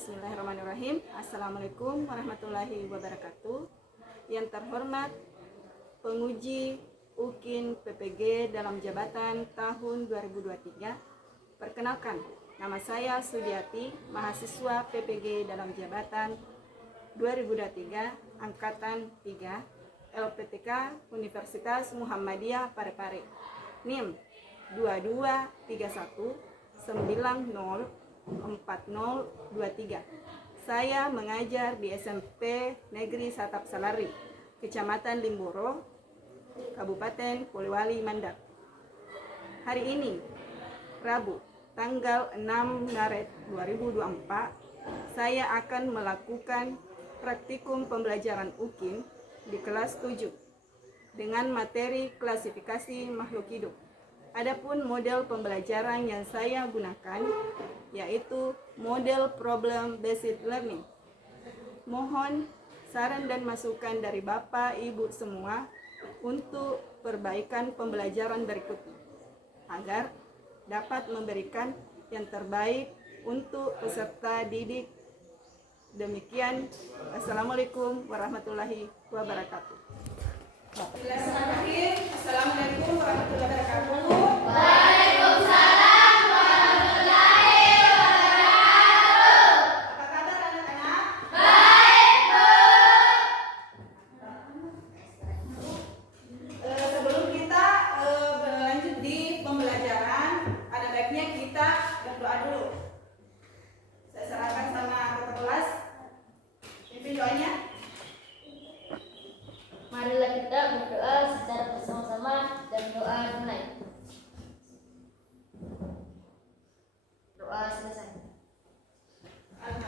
Bismillahirrahmanirrahim. Assalamualaikum warahmatullahi wabarakatuh. Yang terhormat penguji UKIN PPG dalam jabatan tahun 2023. Perkenalkan, nama saya Sudiati, mahasiswa PPG dalam jabatan 2023 Angkatan 3 LPTK Universitas Muhammadiyah Parepare. NIM 2231904023. Saya mengajar di SMP Negeri Satap Salari, Kecamatan Limboro, Kabupaten Polewali Mandar. Hari ini, Rabu, tanggal 6 Maret 2024, saya akan melakukan praktikum pembelajaran UKIN di kelas 7 dengan materi klasifikasi makhluk hidup. Adapun model pembelajaran yang saya gunakan yaitu model problem based learning. Mohon saran dan masukan dari Bapak Ibu semua untuk perbaikan pembelajaran berikutnya agar dapat memberikan yang terbaik untuk peserta didik. Demikian, Assalamualaikum warahmatullahi wabarakatuh. Assalamualaikum warahmatullahi wabarakatuh. Waalaikumsalam warahmatullahi wabarakatuh. Apa kabar anak-anak? Baik, Bu. Sebelum kita berlanjut di pembelajaran, ada baiknya kita berdoa dulu. Saya serahkan sama kakak kelas. Pimpin doanya. Marilah kita berdoa secara bersama-sama dan doa mulai. Doa selesai.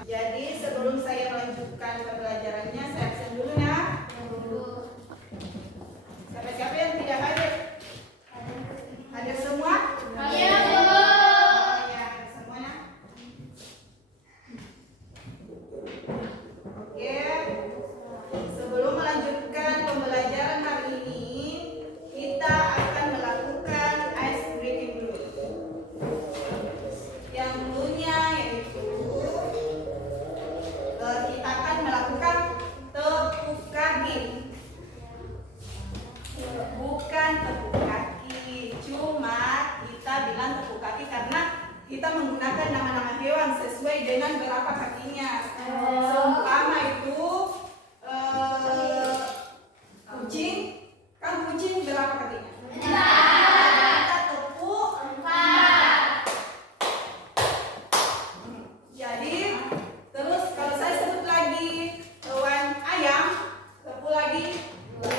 Jadi sebelum saya melanjutkan pembelajarannya, saya absen dulu ya. Siapa-siapa yang tidak hadir? Hadir semua? Iya, Bu. Oh ya, hadir semuanya. Oke. Sebelum melanjutkan pembelajaran hari ini, kita akan melakukan ice breaking dulu. Yang dulunya yaitu kita akan melakukan tepuk kaki. Bukan tepuk kaki, cuma kita bilang tepuk kaki karena kita menggunakan nama-nama hewan sesuai dengan berapa kakinya. Seumpama itu kucing, kan kucing berapa kakinya? Kita tepuk 4. Jadi terus kalau saya sebut lagi hewan ayam, tepuk lagi 2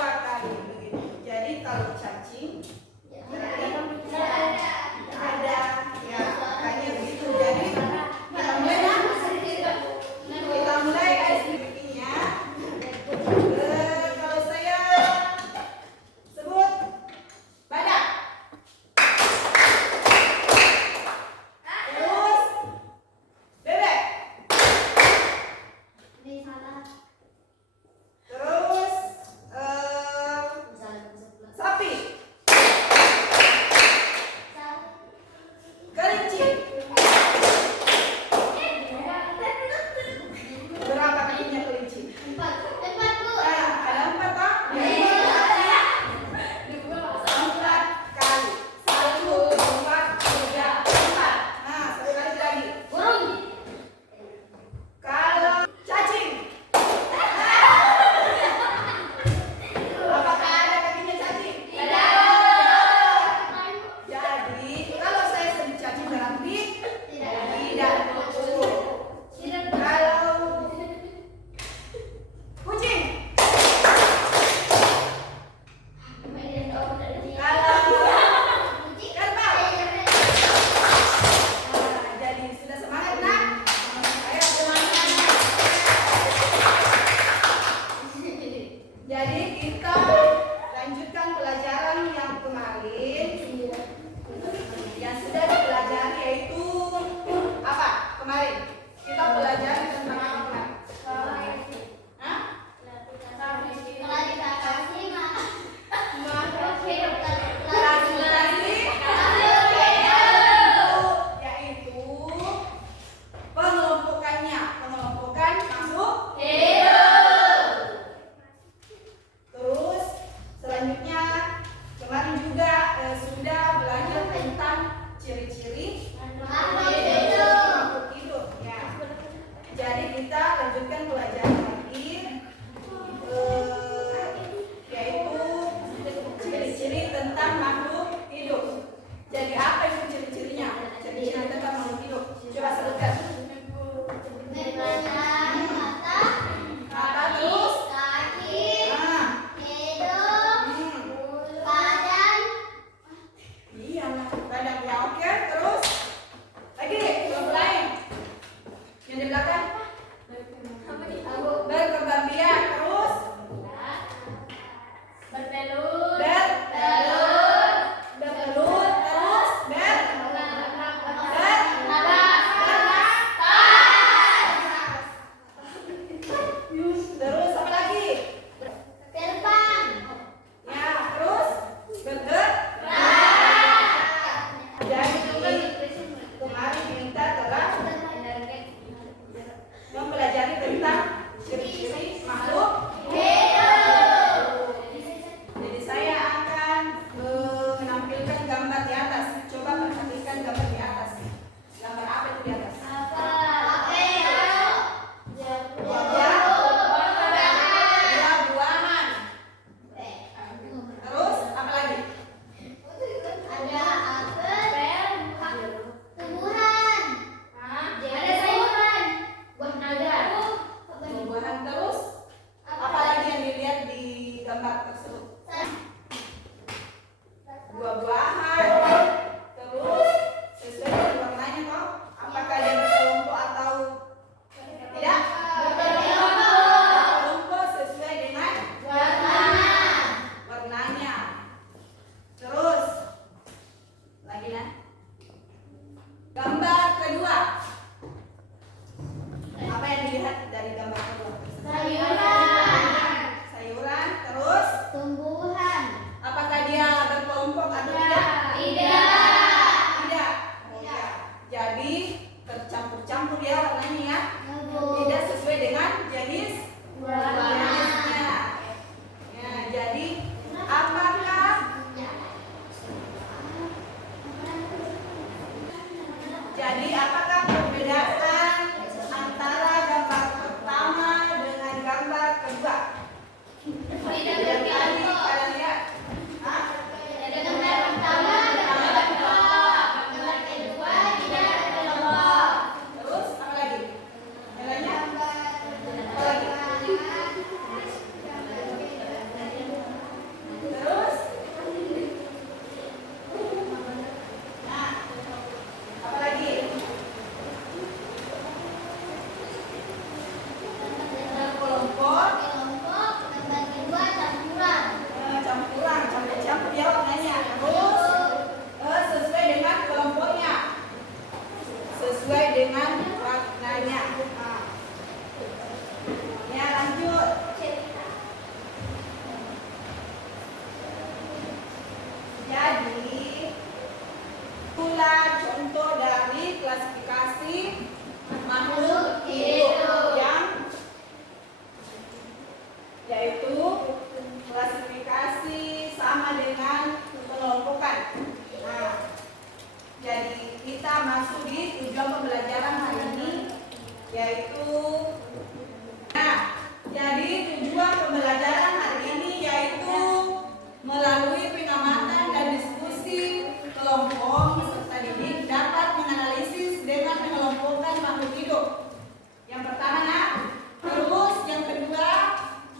kali begitu. Jadi kalau cacing berarti tidak ada, ya makanya begitu. Jadi kita mulai ya. Kita mulai ice breaking-nya. Kalau saya sebut badak, terus bebek, terus sapi, kelinci. Berapa kakinya kelinci? 4, Bu. Ada 4 tak? 4 kali. 1, 2, 3, 4. Nah, satu kali lagi. Burung. Kalau cacing, apakah ada kakinya cacing? Jadi kalau saya sebut cacing berarti tidak betul. Kalau kucing, kerbau. Nah, jadi sudah semangat nak? Ayo semangat. Jadi kita lanjutkan pelajaran yang kemarin yang sudah dipelajari, yaitu apa kemarin? Kita belajar tentang apa kemarin? Hah? Klasifikasi, yaitu pengelolaan dengan maknanya. Nah, ya lanjut. Jadi pula contoh dari klasifikasi makhluk hidup yang yaitu klasifikasi sama dengan pengelompokan. Nah, jadi kita masuk di tujuan pembelajaran hari ini yaitu jadi tujuan pembelajaran hari ini yaitu melalui pengamatan dan diskusi kelompok peserta didik dapat menganalisis dengan mengelompokkan makhluk hidup. Yang pertama, terus yang kedua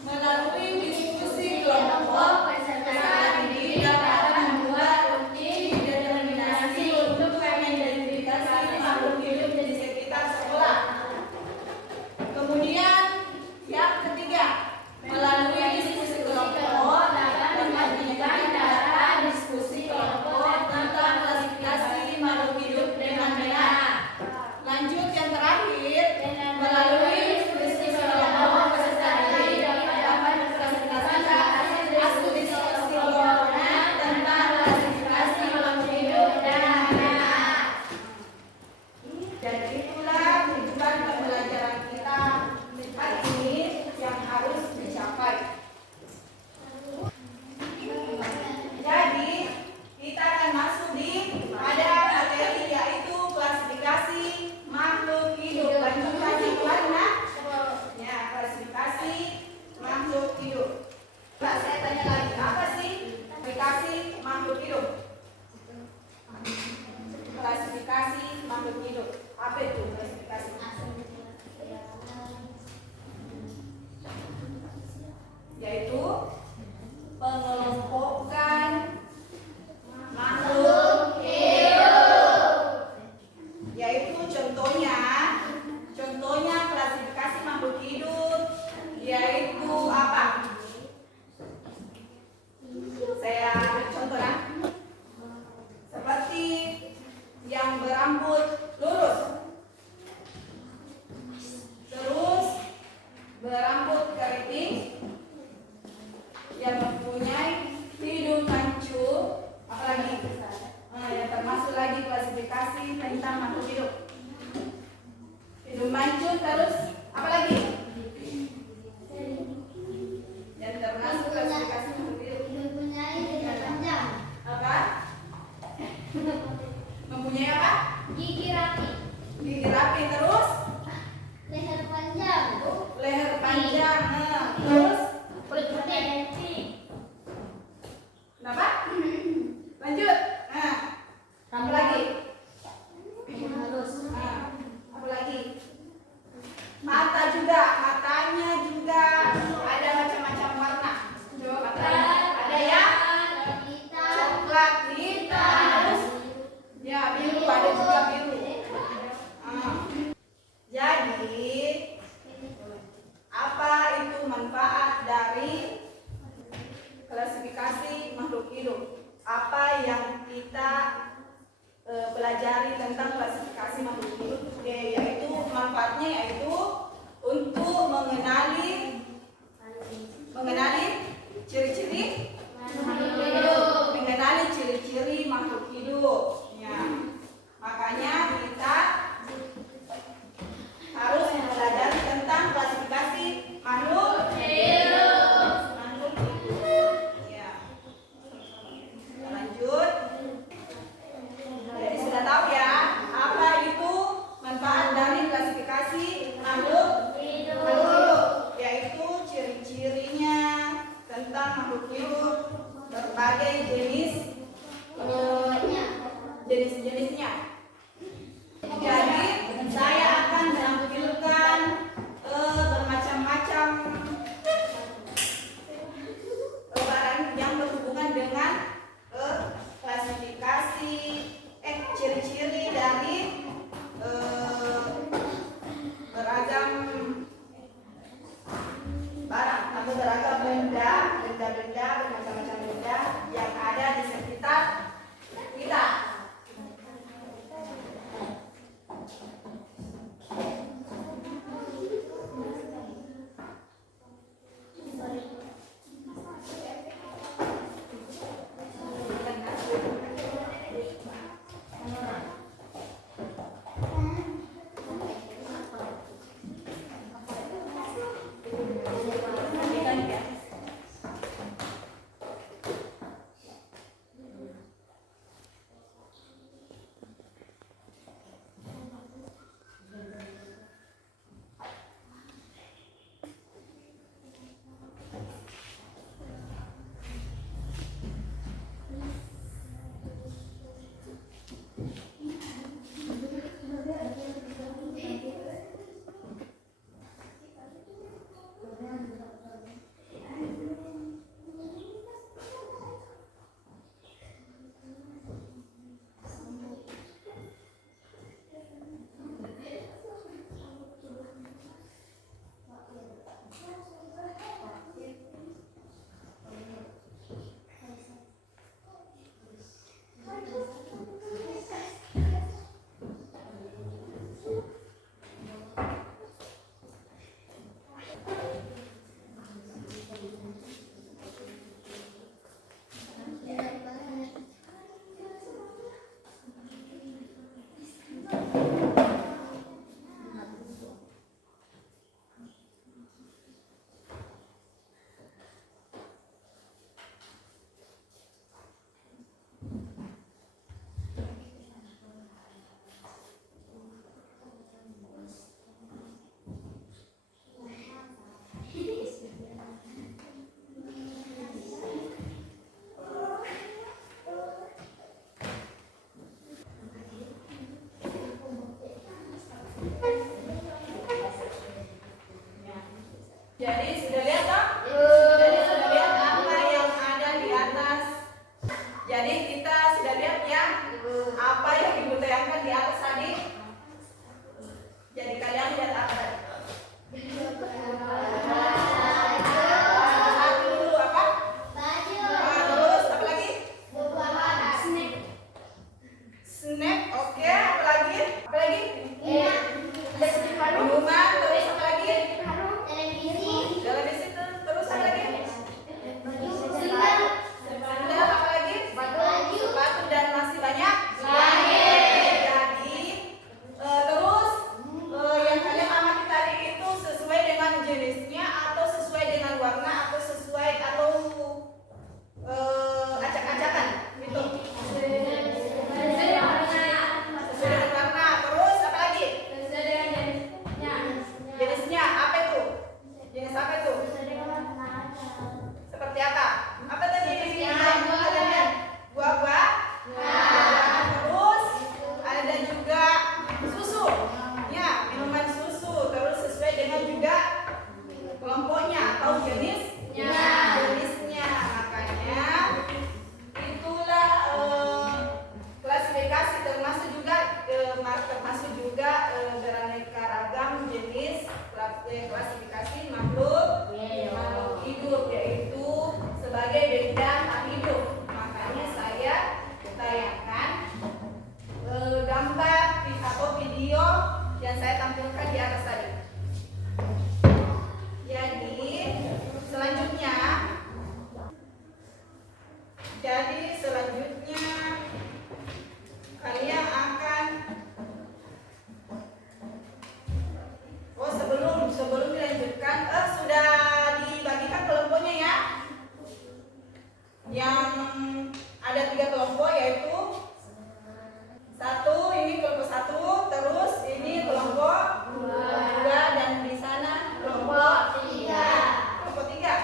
melalui diskusi kelompok peserta didik dapat membuat determinasi untuk mengidentifikasi makhluk hidup di sekitar sekolah. Kemudian yang ketiga, melalui diskusi kelompok dapat mengajukan data diskusi kelompok tentang klasifikasi makhluk hidup dengan benar. Lanjut yang terakhir, melalui diskusi kelompok peserta didik dapat mengklasifikasikan asumsi kelompoknya tentang klasifikasi makhluk hidup dengan benar. Dan itulah tujuan pembelajaran kita hari ini yang harus dicapai. Jadi kita akan masuk di pada materi yaitu klasifikasi makhluk hidup. Lanjutannya klasifikasi makhluk hidup, yaitu sebagai benda tak hidup. Makanya saya tayangkan gambar atau video yang saya tampilkan di atas tadi. Jadi selanjutnya kalian akan sebelum dilanjutkan sudah dibagikan kelompoknya ya. Yang ada 3 kelompok, yaitu ini kelompok 1, terus ini kelompok 2, dan di sana kelompok 3. Kelompok 3.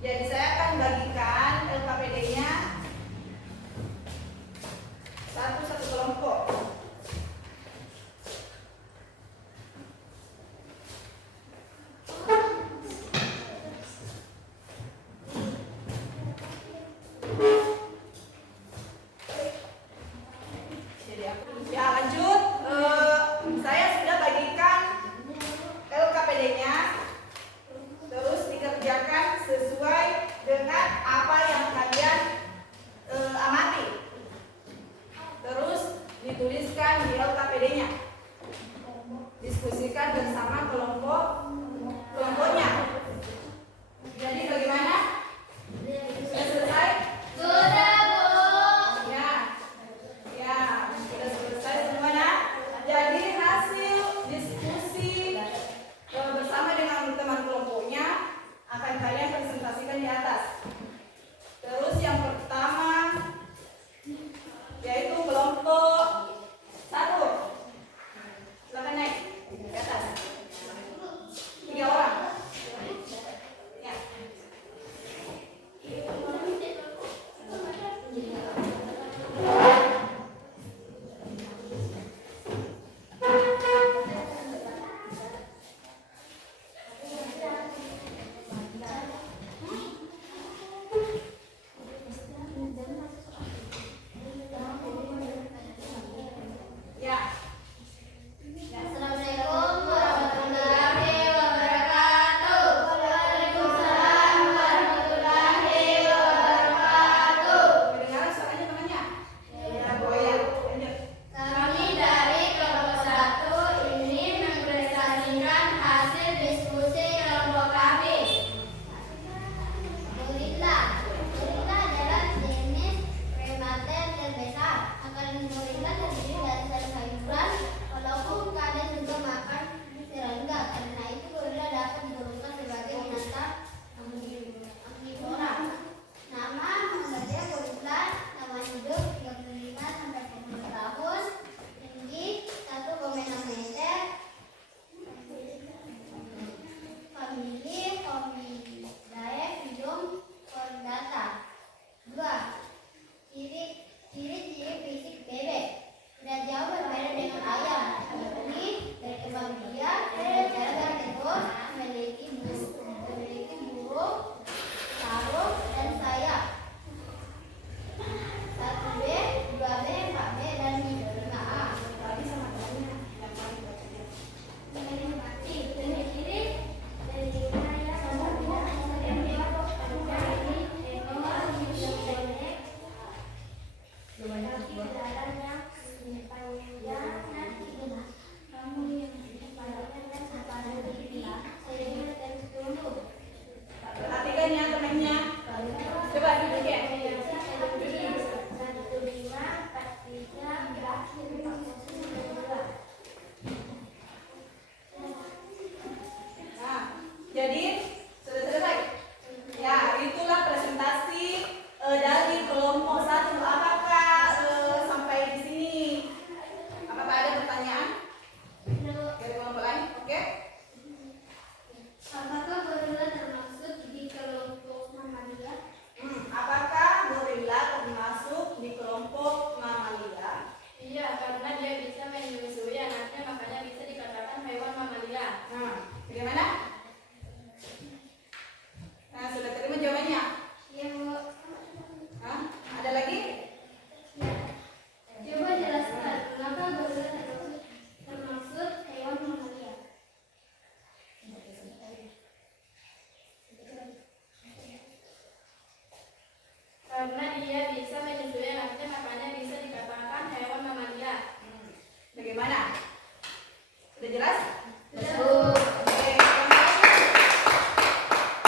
Jadi saya akan bagikan LKPD-nya satu kelompok. jelas? Bu. Oke, yang lain?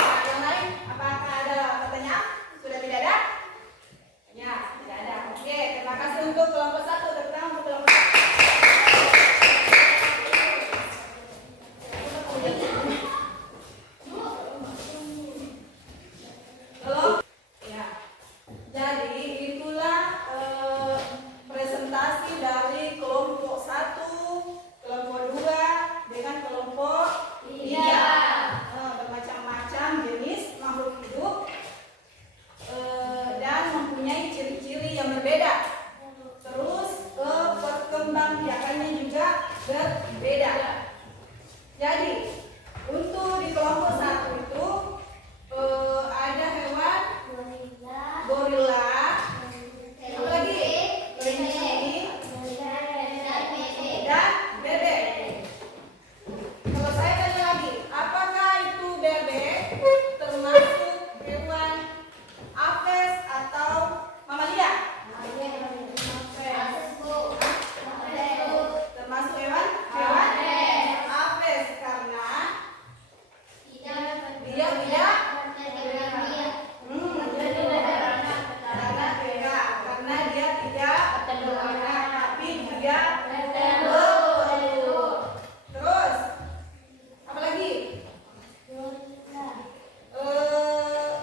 Nah, yang lain, apakah ada pertanyaan? Sudah tidak ada? Ya, tidak ada. Oke, terima kasih untuk kelompok 1. Tepuk tangan untuk kelompok 1. Halo? Ya. Jadi itulah presentasi dari kelompok 1, kelompok 2 dengan kelompok 3. Bermacam-macam jenis makhluk hidup dan mempunyai ciri-ciri yang berbeda. Terus perkembangbiakannya juga berbeda. Jadi untuk di kelompok 1 itu ada hewan gorila, apa lagi? Kelinci dan bebek. Kalau saya tanya lagi, apakah itu bebek termasuk hewan apes atau mamalia? Termasuk hewan apes karena dia tidak karena dia tidak beranak, tapi dia bertelur. Terus apa lagi?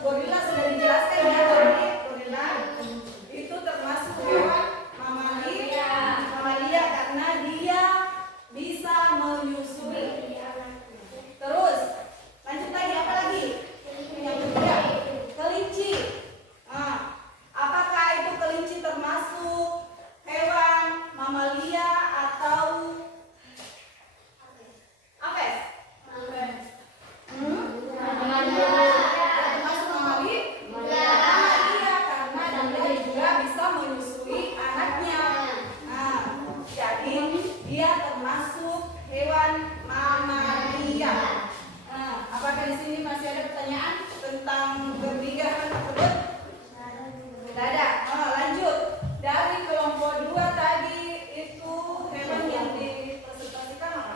Gorila sudah dijelaskan ya tadi. Gorila itu termasuk hewan mamalia karena dia bisa menyusui. Terus lanjut lagi, apa lagi? Yang ketiga, kelinci. Nah, apakah itu kelinci termasuk hewan mamalia atau apes? Termasuk mamalia karena dia juga bisa menyusui anaknya. Nah, jadi dia termasuk hewan mamalia. Nah, apakah di sini masih ada pertanyaan tentang ketiga hewan tersebut? Tidak ada. Lanjut. Dari kelompok 2 tadi itu hewan yang dipresentasikan apa?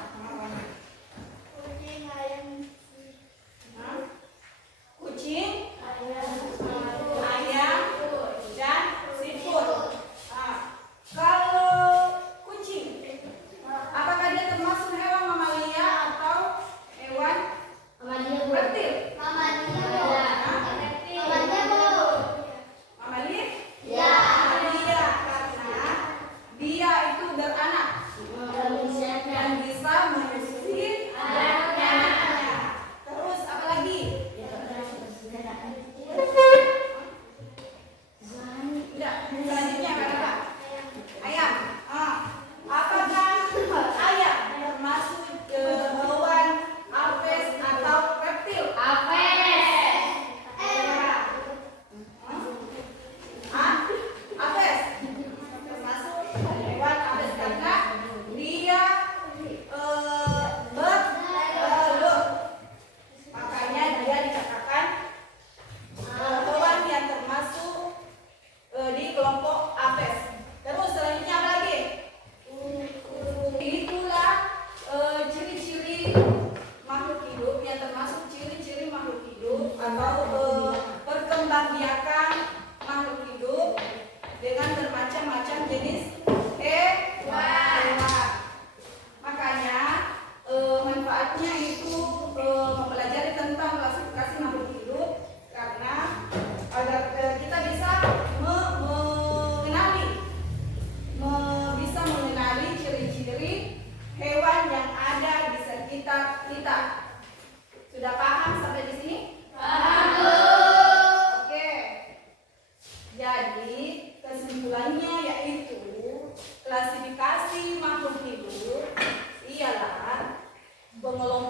Kucing, ayam, dan siput. Nah, kalau kucing, apakah dia termasuk hewan mamalia atau hewan reptil? Mamalia. Mamalia karena dia itu beranak dan bisa menyusui anaknya. Terus apa lagi? Tidak, selanjutnya apa? Ayam. Apakah ayam termasuk hewan apes atau reptil? Apes termasuk hewan apes karena dia bertelur. Makanya dia dikatakan hewan yang termasuk di kelompok apes. Terus selanjutnya apa lagi? Itulah ciri-ciri makhluk hidup yang termasuk ciri-ciri makhluk hidup atau perkembangbiakan makhluk hidup dengan bermacam-macam jenis hewan. Makanya manfaatnya itu mempelajari tentang klasifikasi makhluk hidup karena agar kita bisa mengenali ciri-ciri hewan yang ada di sekitar kita. Sudah paham sampai di sini? Paham. Oke. Jadi kesimpulannya yaitu klasifikasi makhluk hidup ialah pengelompokan